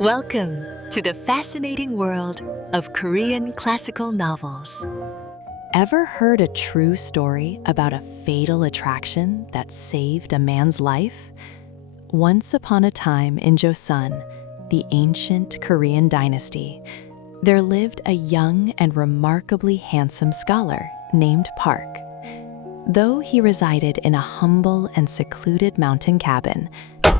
Welcome to the fascinating world of Korean classical novels. Ever heard a true story about a fatal attraction that saved a man's life? Once upon a time in Joseon, the ancient Korean dynasty, there lived a young and remarkably handsome scholar named Park. Though he resided in a humble and secluded mountain cabin,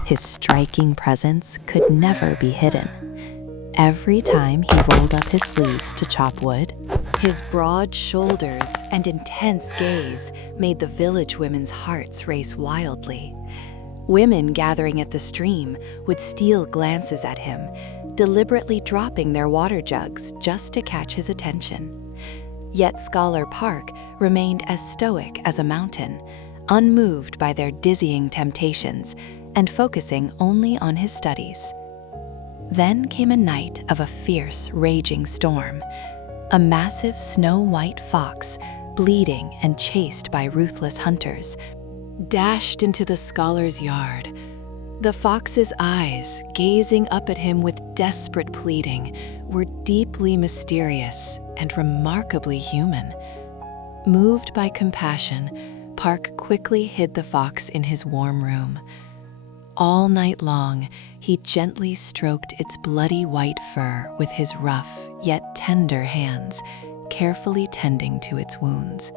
his striking presence could never be hidden. Every time he rolled up his sleeves to chop wood, his broad shoulders and intense gaze made the village women's hearts race wildly. Women gathering at the stream would steal glances at him, deliberately dropping their water jugs just to catch his attention. Yet Scholar Park remained as stoic as a mountain, unmoved by their dizzying temptations and focusing only on his studies. Then came a night of a fierce, raging storm. A massive snow-white fox, bleeding and chased by ruthless hunters, dashed into the scholar's yard. The fox's eyes, gazing up at him with desperate pleading, were deeply mysterious and remarkably human. Moved by compassion, Park quickly hid the fox in his warm room. All night long, he gently stroked its bloody white fur with his rough yet tender hands, carefully tending to its wounds.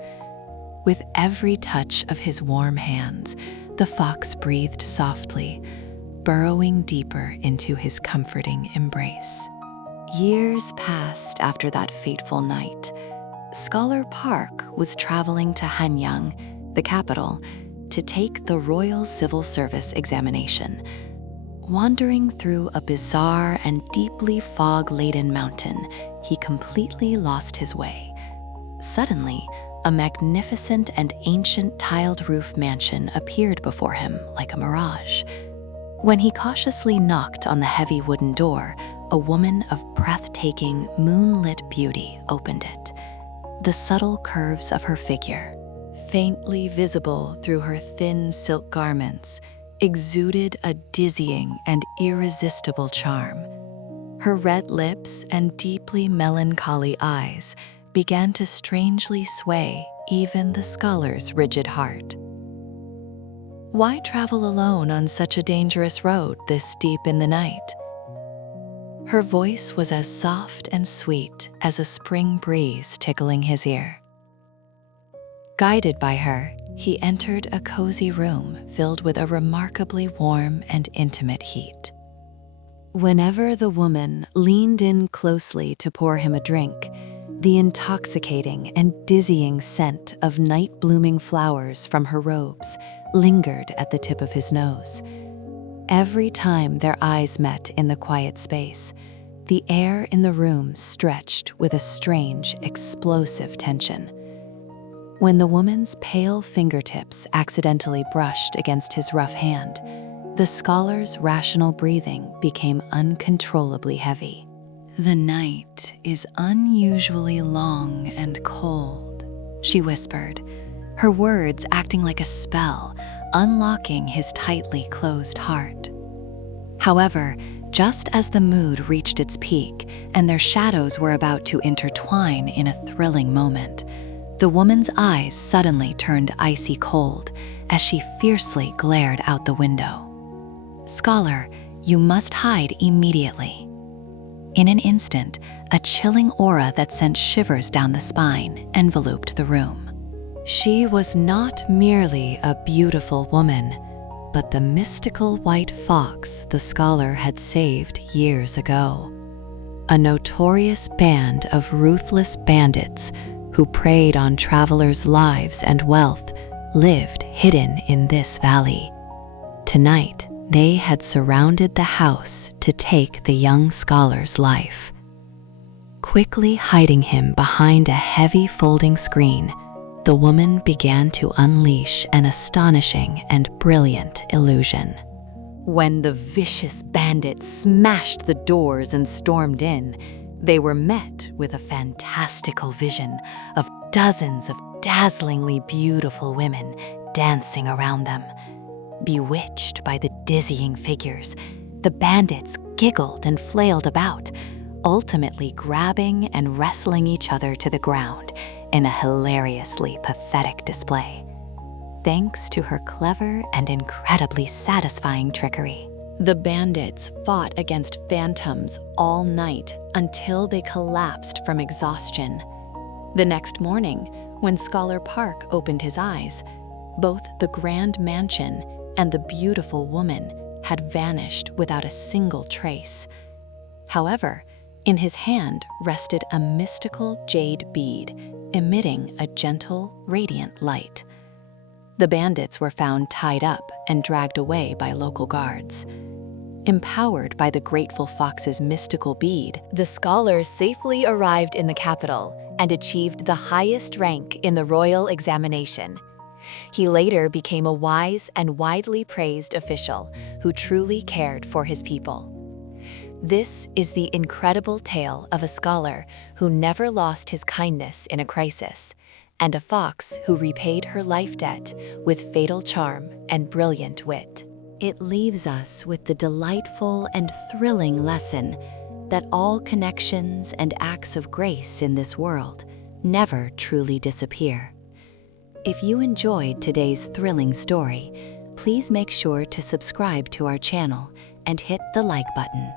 With every touch of his warm hands, the fox breathed softly, burrowing deeper into his comforting embrace. Years passed after that fateful night. Scholar Park was traveling to Hanyang, the capital, to take the Royal Civil Service examination. Wandering through a bizarre and deeply fog-laden mountain, he completely lost his way. Suddenly, a magnificent and ancient tiled-roof mansion appeared before him like a mirage. When he cautiously knocked on the heavy wooden door, a woman of breathtaking, moonlit beauty opened it. The subtle curves of her figure, faintly visible through her thin silk garments, exuded a dizzying and irresistible charm. Her red lips and deeply melancholy eyes began to strangely sway even the scholar's rigid heart. Why travel alone on such a dangerous road this deep in the night? Her voice was as soft and sweet as a spring breeze tickling his ear. Guided by her, he entered a cozy room filled with a remarkably warm and intimate heat. Whenever the woman leaned in closely to pour him a drink, the intoxicating and dizzying scent of night-blooming flowers from her robes lingered at the tip of his nose. Every time their eyes met in the quiet space, the air in the room stretched with a strange, explosive tension. When the woman's pale fingertips accidentally brushed against his rough hand, the scholar's rational breathing became uncontrollably heavy. "The night is unusually long and cold," she whispered, her words acting like a spell, unlocking his tightly closed heart. However, just as the mood reached its peak and their shadows were about to intertwine in a thrilling moment, the woman's eyes suddenly turned icy cold as she fiercely glared out the window. "Scholar, you must hide immediately." In an instant, a chilling aura that sent shivers down the spine enveloped the room. She was not merely a beautiful woman, but the mystical white fox the scholar had saved years ago. A notorious band of ruthless bandits who preyed on travelers' lives and wealth lived hidden in this valley. Tonight, they had surrounded the house to take the young scholar's life. Quickly hiding him behind a heavy folding screen, the woman began to unleash an astonishing and brilliant illusion. When the vicious bandits smashed the doors and stormed in, they were met with a fantastical vision of dozens of dazzlingly beautiful women dancing around them. Bewitched by the dizzying figures, the bandits giggled and flailed about, ultimately grabbing and wrestling each other to the ground in a hilariously pathetic display. Thanks to her clever and incredibly satisfying trickery. The bandits fought against phantoms all night until they collapsed from exhaustion. The next morning, when Scholar Park opened his eyes, both the grand mansion and the beautiful woman had vanished without a single trace. However, in his hand rested a mystical jade bead, emitting a gentle, radiant light. The bandits were found tied up and dragged away by local guards. Empowered by the grateful fox's mystical bead, the scholar safely arrived in the capital and achieved the highest rank in the royal examination. He later became a wise and widely praised official who truly cared for his people. This is the incredible tale of a scholar who never lost his kindness in a crisis, and a fox who repaid her life debt with fatal charm and brilliant wit. It leaves us with the delightful and thrilling lesson that all connections and acts of grace in this world never truly disappear. If you enjoyed today's thrilling story, please make sure to subscribe to our channel and hit the like button.